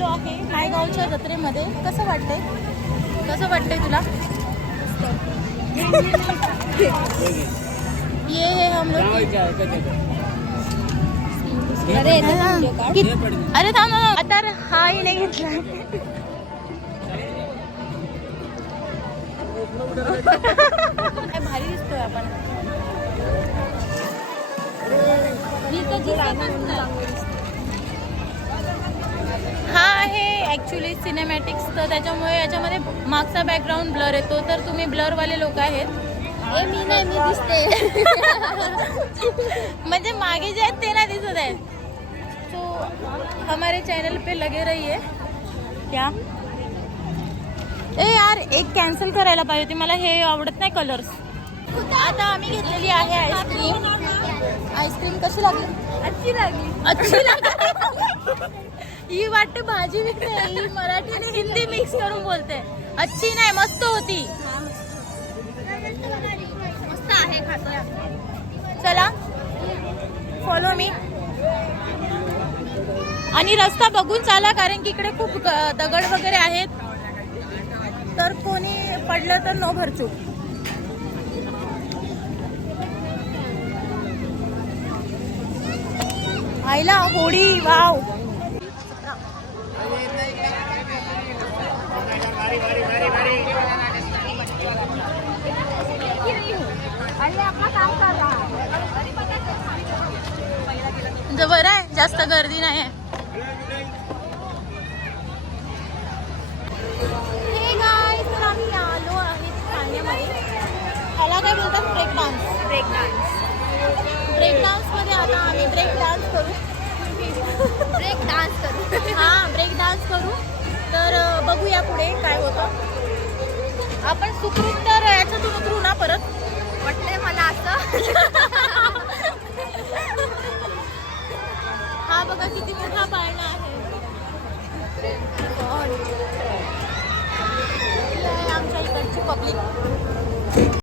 आलेलो आहे नायगावच्या जत्रेमध्ये. कसं वाटतंय तुला? ये है हम लोग अरे थांब आता हाही नाही घेतला. भारी दिसतोय आपण. हा आहे ॲक्च्युली सिनेमॅटिक्स, तर त्याच्यामुळे याच्यामध्ये मागचा बॅकग्राऊंड ब्लर येतो. तर तुम्ही ब्लरवाले लोक आहेत. मी नाही, मी दिसते. म्हणजे मागे जे आहेत ते नाही दिसत आहेत. तो हमारे चॅनल पे लगे रहिए. क्या ए यार, एक कॅन्सल करायला पाहिजे होती. मला हे आवडत नाही कलर्स. आता आम्ही घेतलेली आहे आईस्क्रीम. कशी लागली? अच्छी लागली. ही वाटते भाजी विकते, ही मराठी आणि हिंदी मिक्स करून बोलते. अच्छी नाही, मस्त होती. मस्त आहे, खातो. चला फॉलो मी. आणि रस्ता बघून चाला, कारण की इकडे खूप दगड वगैरे आहेत. तर कोणी पडलं तर नो भरचूक. आईला होडी, वाव. बरं आहे, जास्त गर्दी नाही आहे. हे गाईस, तर आम्ही आलो आहे ठाण्यामध्ये. ह्याला काय बोलतात? Break dance. ब्रेक डान्समध्ये आता आम्ही ब्रेक डान्स करू. हां, ब्रेक डान्स करू. तर बघूया पुढे काय होतं. आपण सुखरूप तर याच्यातून उतरू ना परत, वाटतंय मला असं. हा बघा किती मोठा पाळणा आहे. आमच्या इकडची पब्लिक.